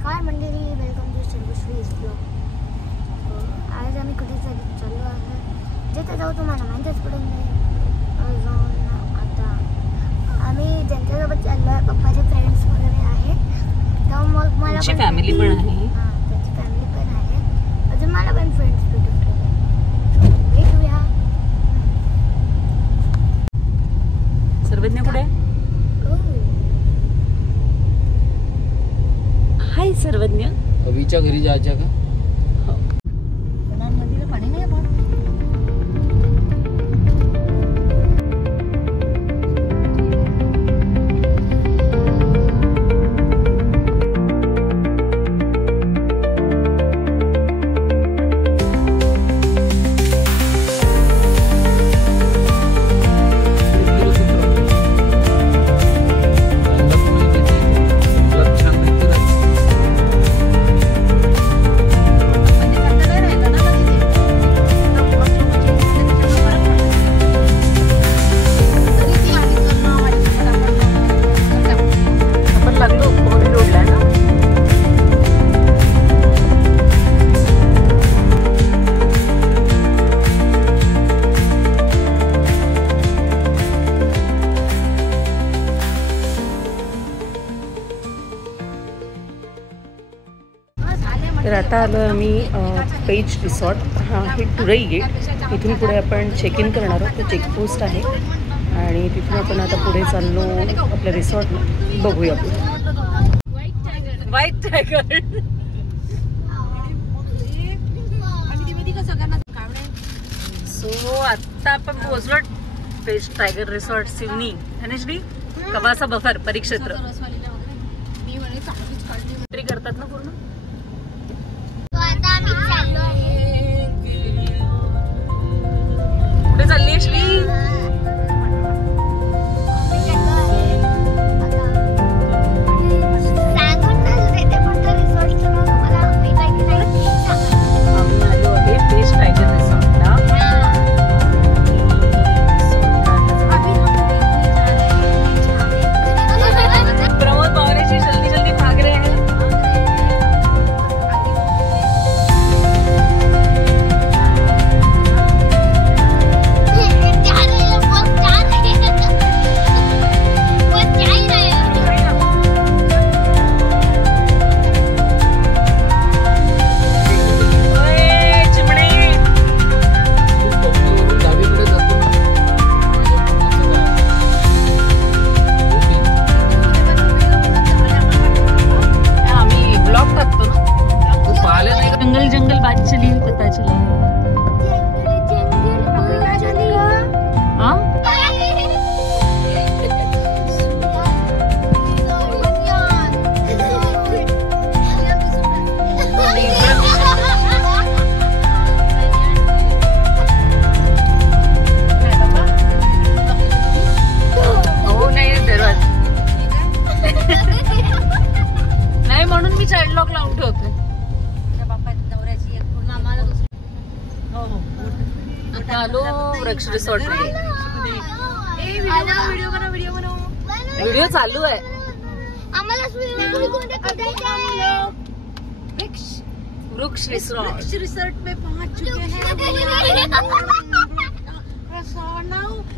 नमस्कार मंडळी, welcome to Sarvashri blog. आज आम्ही कुठे चाललो आहे, जिथे जाऊ तुम्हाला माहितीच पडून जाईल. आता आम्ही ज्यांच्यासोबत चाललो आहे, पप्पाचे फ्रेंड्स वगैरे आहेत, तर मग मला फॅमिली पण आहे. हां, त्याची फॅमिली पण आहे. अजून मला पण फ्रेंड्स भेटून भेटूया. सर्वज्ञ कुठे? हाय सर्वज्ञ. अवीच्या घरी जायच्या का? नदीला पाणी नाही आपण. तर आता आलो आम्ही पेज रिसॉर्ट. हा आहे टुरई गेट. इथून पुढे आपण चेक इन करणार आहोत. तो चेकपोस्ट आहे आणि तिथून आपण आता पुढे चाललो आपल्या रिसॉर्टला. बघूया व्हाईट टायगर. सो आता आपण पोहोचलो Pench tiger resort Seoni. NHD Khawasa buffer परिक्षेत्र करतात ना पूर्ण. कुठे चालली आहे श्री? वृक्ष रिसॉर्ट व्हिडिओ चालू आहे. वृक्ष रिसॉर्ट पे पहुंच चुके हैं.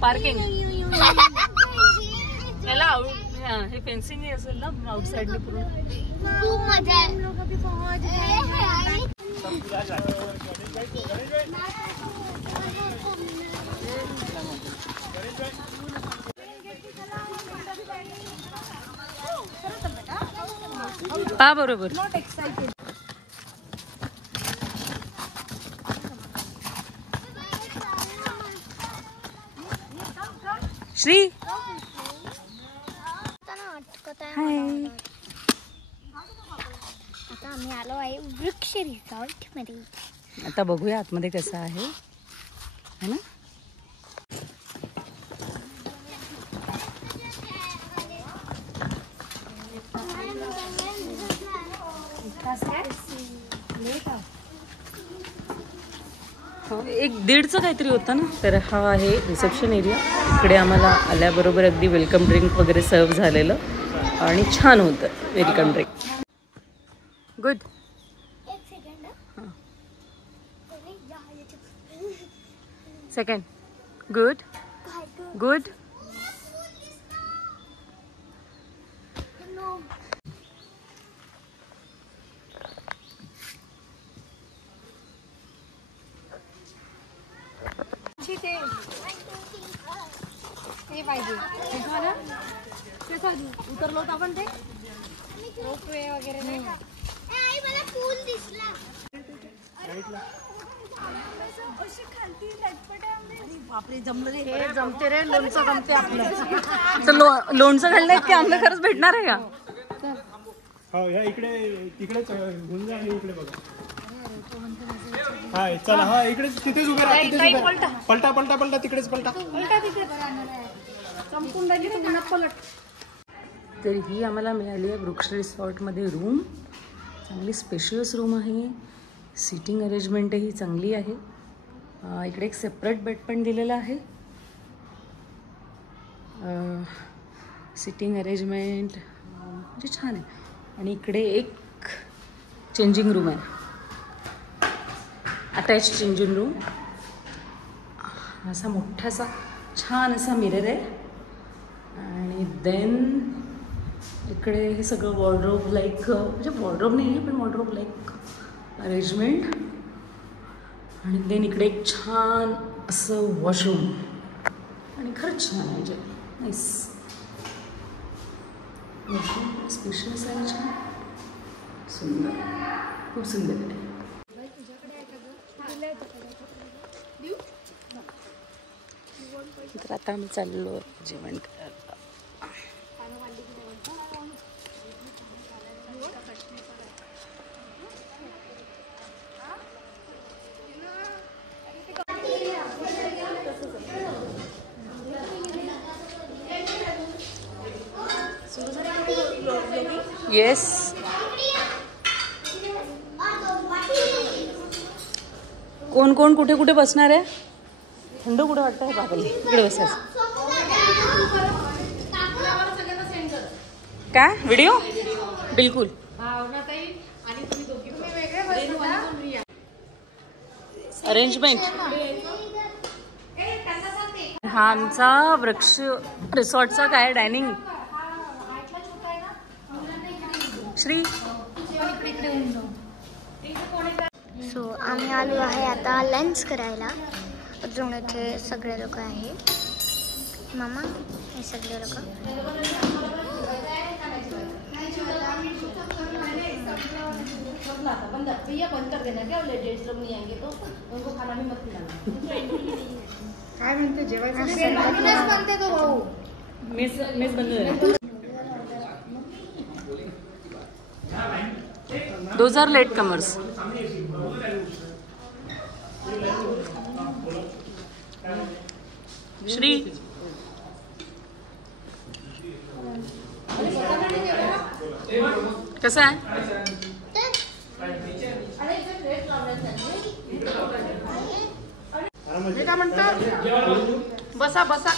पार्किंग याला हे फेन्सिंग असेल ना आउटसाइड ने पूर्ण. खूप मजा आहे. लोक अभी पहुंच गए. हा बरोबर. श्री हाय. आता आम्ही आलो आहे वृक्ष रिसॉर्ट मध्ये. आता बघूया आतमध्ये कसं आहे है ना. एक 1:30चं काहीतरी होतं ना. तर हा आहे रिसेप्शन एरिया. इकडे आम्हाला आल्याबरोबर अगदी वेलकम ड्रिंक वगैरे सर्व झालेलं आणि छान होतं वेलकम ड्रिंक. गुड. एक सेकंड. हां. अरे यार सेकंड. गुड. काय ग? गुड. नो. ते पाहिजे उतरलो होतो आपण ते रोपवे वगैरे नाही का. आई मला पूल दिसला. बापरे जमलं रे. हे जमते रे. लोणचं जमते आपलं. तर लोणचं घालण्यात की आंबे खरंच भेटणार आहे का? हो या इकडे तिकडेच होऊन जा आणि इकडे बघा. हा चला हा इकडे तिथेच उभे राहा. तिथेच उभे राहा. पलटा पलटा पलटा तिकडेच पलटा. संपून राहिली तर उन्हात पलट. तर ही आम्हाला मिळाली आहे वृक्ष रिसॉर्टमध्ये रूम. चांगली स्पेशियस रूम आहे. सिटिंग अरेंजमेंटही चांगली आहे. इकडे एक सेपरेट बेड पण दिलेला आहे. सिटिंग अरेंजमेंट म्हणजे छान आहे. आणि इकडे एक चेंजिंग रूम आहे. Attach changing room. असा मोठासा छान असा मिरर आहे. आणि देन इकडे हे सगळं वॉर्डरोब लाईक म्हणजे वॉर्डरोब नाही आहे पण वॉर्डरोब लाईक अरेंजमेंट. आणि देन इकडे एक छान असं वॉशरूम. आणि खरंच छान आहे. नाईस. स्पेशियस आहे. छान सुंदर. खूप सुंदर आहे. तर आता आम्ही चाललो जेवण करायला. येस. कोण कोण कुठे कुठे बसणार आहे? थंड कुठे वाटतं आहे बाबाली? इकडे बसायचं. काय व्हिडिओ? बिलकुल. अरेंजमेंट. हा आमचा वृक्ष रिसॉर्टचा काय डायनिंग. श्री. सो आम्ही आलो आहे आता लंच करायला. अजून इथे सगळे लोक आहे. मामा हे सगळे लोक. काय म्हणते जेवायचं. मेस मेस बंद झाली. Those are late comers. Shri. कसं आहे? हे काय म्हणतात. बसा बसा.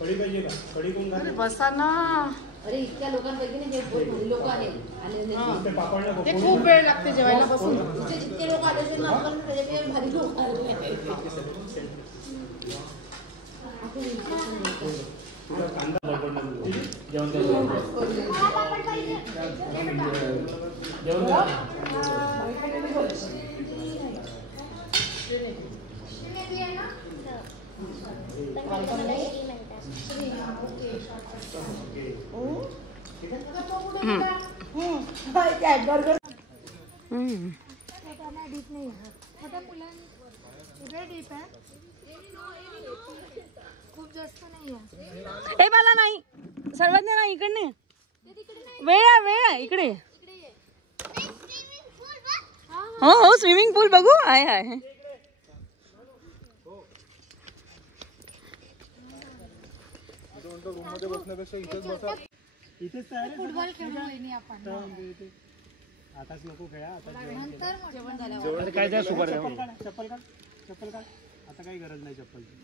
अरे बसा ना. अरे इतक्या लोकांपैकी ना जे भरपूर लोक आहेत ते खूप वेळ लागते जेवायला बसून. जितके लोक आले ना आपण त्याच्यापेक्षा भारी लोक आले. खूप जास्त नाही आहे. ए मला नाही सर्वांना नाही. इकडे वेळ आहे इकडे. हो हो स्विमिंग पूल बघू. आहे आहे. फुटबॉल खेळून वहिनी आपण. आताच नको खेळा. नंतर जेवण झाल्यावर काय द्या सुपर. चप्पल काढ. चप्पल काढ. आता काही गरज नाही चप्पलची.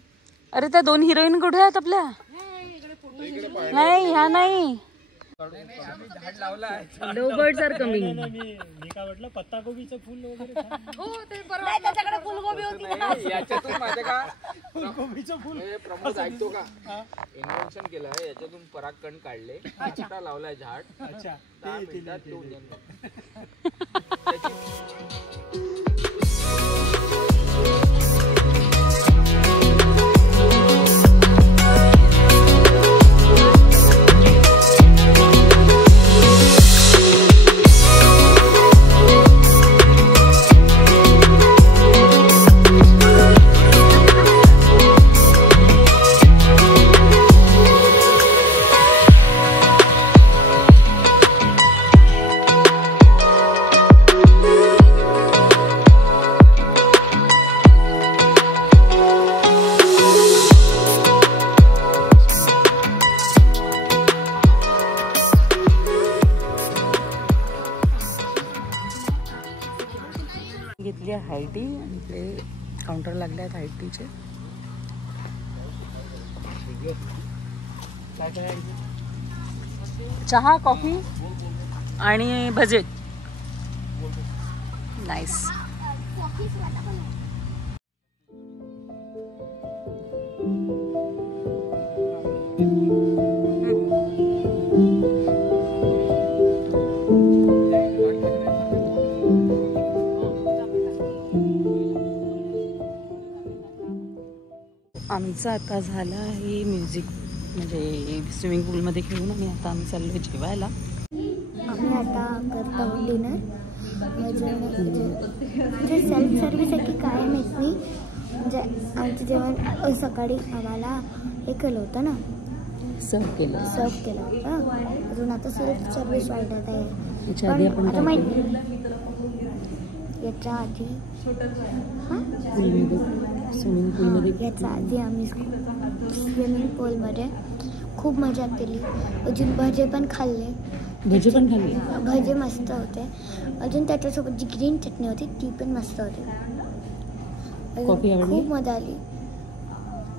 अरे त्या दोन हिरोईन कुठे आहेत आपल्या? नाही ह्या नाही. झाड लावला आहे. लव बर्ड्स आर कमिंग. मी काय म्हटलं पत्ता कोबीचं फुल वगैरे त्याच्याकडे फुलगोबी होती ना. याच्यातून माहिती का फुलकोबीचं फुल हे प्रमोद ऐकतो का इन्व्हेन्शन केलं आहे याच्यातून परागकण काढले पत्ता लावलाय झाड अच्छा 10 मिनिटात 2 जण. घेतली हाय टी आणि इकडे काउंटर लागले आहेत हाय टीचे. चहा कॉफी आणि भजे. नाईस. आमचं आता झालं आहे म्युझिक म्हणजे स्विमिंग पूलमध्ये खेळून आणि आता आम्ही चाललो जेवायला. आम्ही आता करतो डिनर. म्हणजे सेल्फ सर्व्हिस आहे की काय माहीत नाही. म्हणजे आमचं जेवण सकाळी आम्हाला हे केलं होतं ना, सर्व केलं होतं. अजून आता सेल्फ सर्व्हिस वाढत आहे. याच्या आधी आपण आता माहिती याच्या आधी स्विमिंग पूलमध्ये याच्या आधी आम्ही स्विमिंग पूलमध्ये खूप मजा केली. अजून भजे पण खाल्ले. भजे मस्त होते. अजून त्याच्यासोबत जी ग्रीन चटणी होती ती पण मस्त होती. कॉफी आवडली? खूप मजा आली.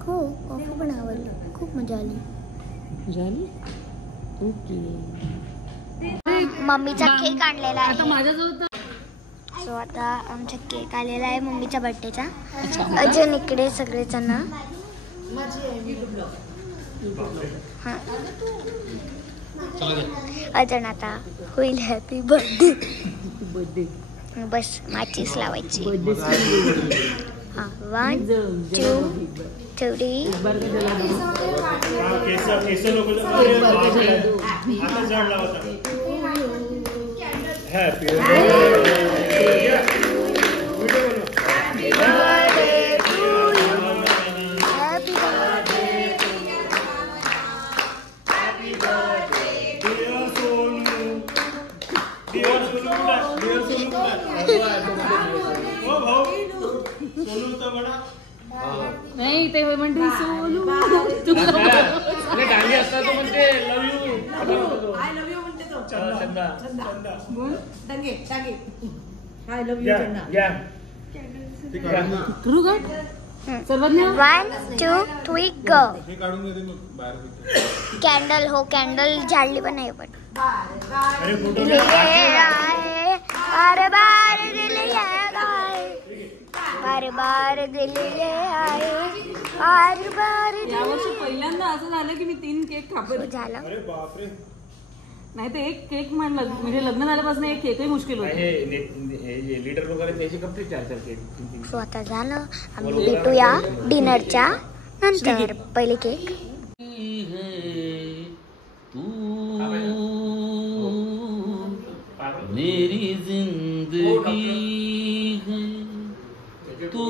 हो कॉफी पण आवडली. खूप मजा आली. ओके. मम्मीचा केक आणलेला आहे. सो आता आमचा केक आलेला आहे मम्मीच्या बर्थडेचा. अजून इकडे सगळेजण अजून आता होईल हॅपी बर्थडे. बस माचीस लावायची. 1 2 3 नाही ते म्हणते सोनू गाणी असतात तो म्हणते लव यू. आय लव्ह यू म्हणते तो. चंदा टांगे आय लव्ह यू चंदा. करू का सर्वज्ञ. 1 2 3 गो. कॅन्डल हो कॅन्डल झाडली पण नाही. पण बार बार दिले बार बार दिले आए बार बार. यावर्षी पहिल्यांदा असं झालं की मी 3 केक कापले. झालं. अरे बापरे. नाही तर एक केक म्हणजे लग्न झाल्यापासून एक केकही मुश्किल होतं. हे लीडर लोक आहेत त्याचे कंप्लीट 4 केक. सो आता झालं. आम्ही भेटूया डिनरच्या नंतर. पहिले केक. मेरी जिंदगी तू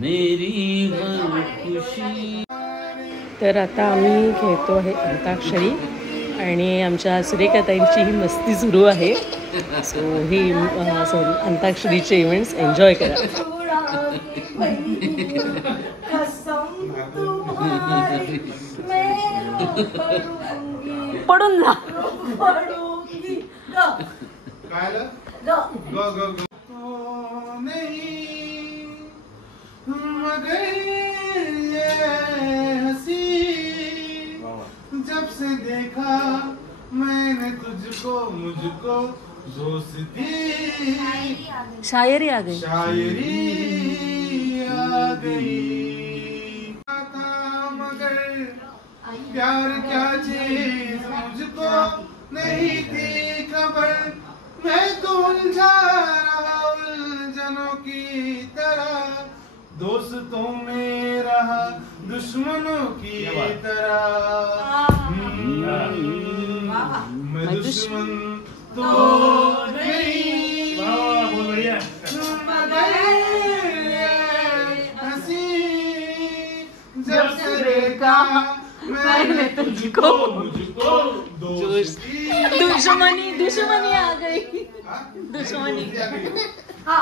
मेरी खुशी. तर आता आम्ही खेळतो आहे अंताक्षरी आणि आमच्या सुरेखाताईंची ही मस्ती सुरू आहे. सो ही अंताक्षरीचे इव्हेंट्स एन्जॉय करा. पडून जा. जब से देखा मैंने तुझको मुझको दोस्ती शायरी आ गई शायरी आ गई था मगर प्यार क्या चीज मुझको नहीं थी खबर मैं तो उलझा रहा उलझनों की तरह दोस्तों में रहा दुश्मनों की तरह मैं दुश्मन तो नहीं हंसी जब से देखा मैंने तुझको मुझको दोस्ती दुश्मनी दुश्मनी आ गई दुश्मनी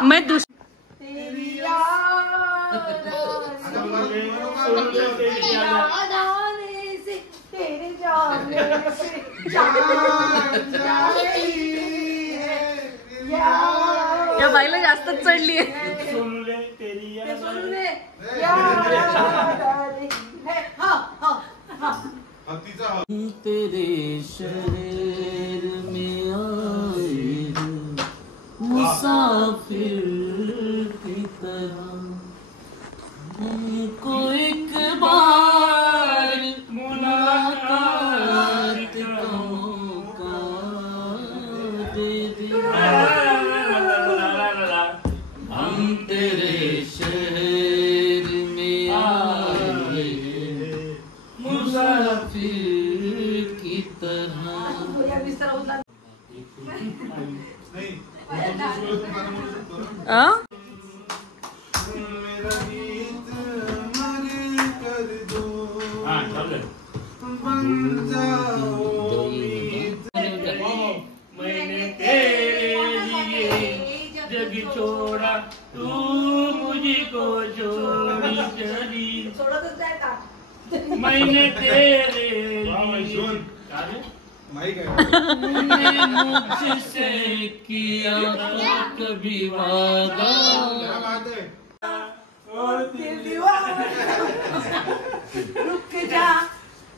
मैं तेरी याद आने से तेरे जाने से या बाईला जास्तच चढली आहे तेरे शहर में आए मुसाफिर की तरह हमको एक बार मुलाकात का मौका दे दे हम तेरे शहर में आए मुसाफिर की तरह मेरा गीत मर कर दो बन जाओ मीत मैंने तेरे लिए जग छोड़ा तू मुझको छोड़ी चली मैंने तेरे लिए मुझसे किया कभी वादा रुक जा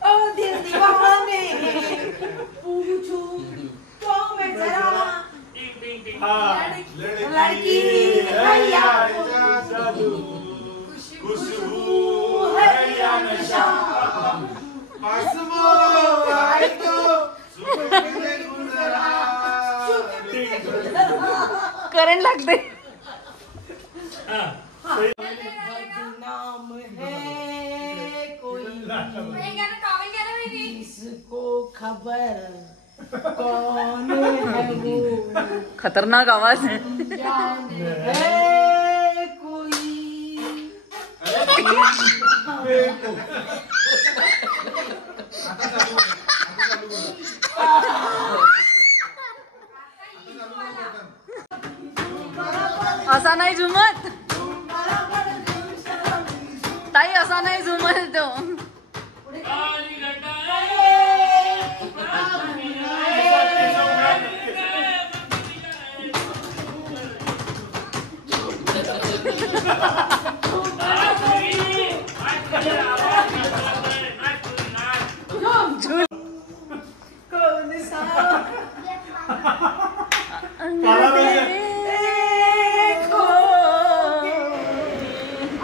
ओ दिल दीवाने पूछूं तो मैं जरा लड़की है या खुशबू है या नशा करंट लागते नाम है कोई इसको खबर कौन है वो खतरनाक आवाज है जान है कोई असा नाही झुमत ताई असा नाही झुमत तो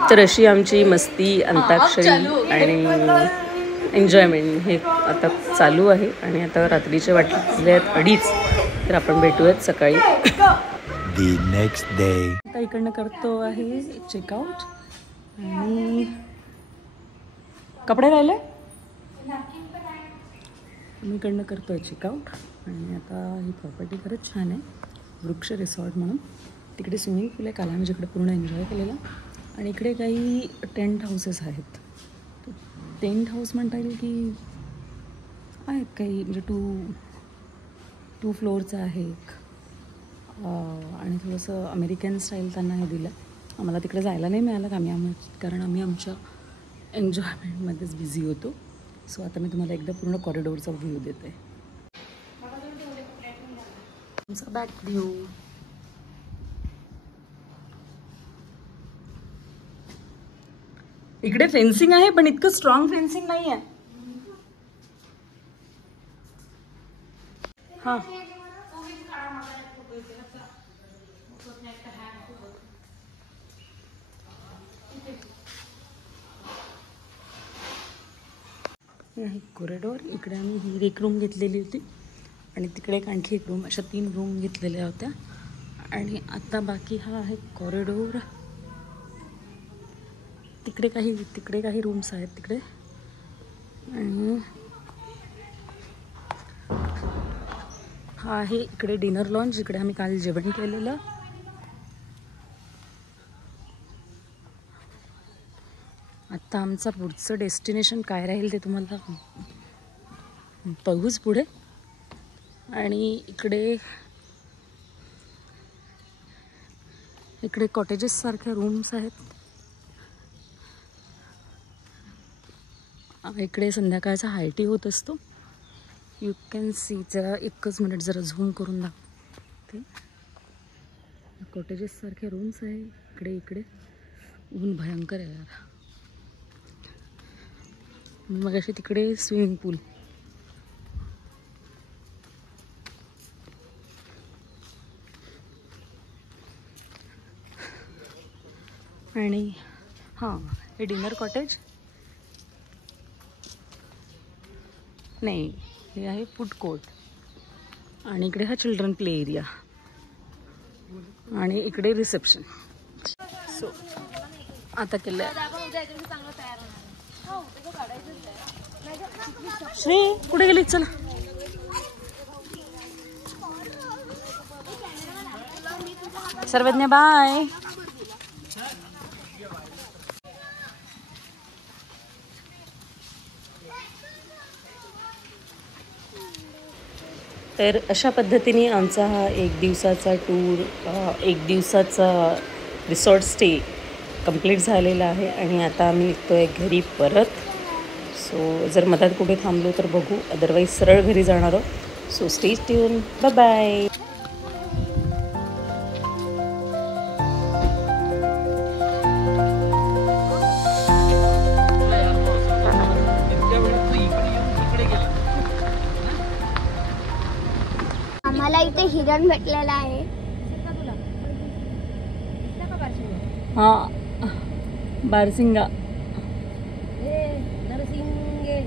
तर अशी आमची मस्ती अंताक्षरी आणि एन्जॉयमेंट हे आता चालू आहे आणि आता रात्रीचे वाटले आहेत 2:30 तर आपण भेटूयात सकाळी The next day. आता इकडनं करतो आहे चेकआउट आणि कपडे राहिले मी इकडनं करतो आहे चेकआउट आणि आता ही प्रॉपर्टी खरंच छान आहे वृक्ष रिसॉर्ट म्हणून तिकडे स्विमिंग पूल आहे काल आम्ही जिकडे पूर्ण एन्जॉय केलेला आणि इकडे काही टेंट हाऊसेस आहेत टेंट हाऊस म्हणता येईल की आहेत काही म्हणजे टू फ्लोअरचं आहे एक आणि थोडंसं अमेरिकन स्टाईल त्यांना हे दिलं आम्हाला तिकडे जायला नाही मिळालं कारण आम्ही आमच्या एन्जॉयमेंटमध्येच बिझी होतो सो आता मी तुम्हाला एकदा पूर्ण कॉरिडोरचा व्ह्यू देते तुमचा बॅक व्ह्यू इकडे फेन्सिंग आहे पण इतकं स्ट्रॉंग फेन्सिंग नाही आहे हां कॉरिडॉर. इकडे आम्ही ही एक रूम घेतलेली होती आणि तिकडे एक आणखी एक रूम, अशा 3 रूम घेतलेल्या होत्या. आणि आता बाकी हा आहे कॉरिडॉर. तिकडे काही रूम्स आहेत तिकडे. आणि हा आहे इकडे डिनर लॉन्ज, जिकडे आम्ही काल जेवण केलेलं. आता आमचं पुढचं डेस्टिनेशन काय राहील ते तुम्हाला बघूच पुढे. आणि इकडे कॉटेजेस सारख्या रूम्स आहेत. इकडे संध्याकाळचा हाय टी होत असतो. You can see. जरा एकच मिनिट जरा झूम करून दाखवते. कॉटेजेस सारखे रूम्स आहे इकडे. ऊन भयंकर आहे यार. मग अशी तिकडे स्विमिंग पूल. आणि हां, हे डिनर कॉटेज नाही, हे आहे फूड कोर्ट. आणि इकडे हा चिल्ड्रन प्ले एरिया. आणि इकडे रिसेप्शन. सो आता केलं. श्री कुठे गेली? चला. सर्वज्ञ बाय. तर अशा पद्धतीने आमचा हा 1 दिवसाचा टूर, 1 दिवसाचा रिसॉर्ट स्टे कंप्लीट झालेला आहे. आणि आता आम्ही निघतोय घरी परत. सो जर मधात कुठे थांबलो तर बघू, अदरवाईज सरळ घरी जाणार आहोत. So stay tune. Bye bye. आम्हाला इथे हिरण भेटलेला आहे. हां, बारसिंगा. नरसिंगे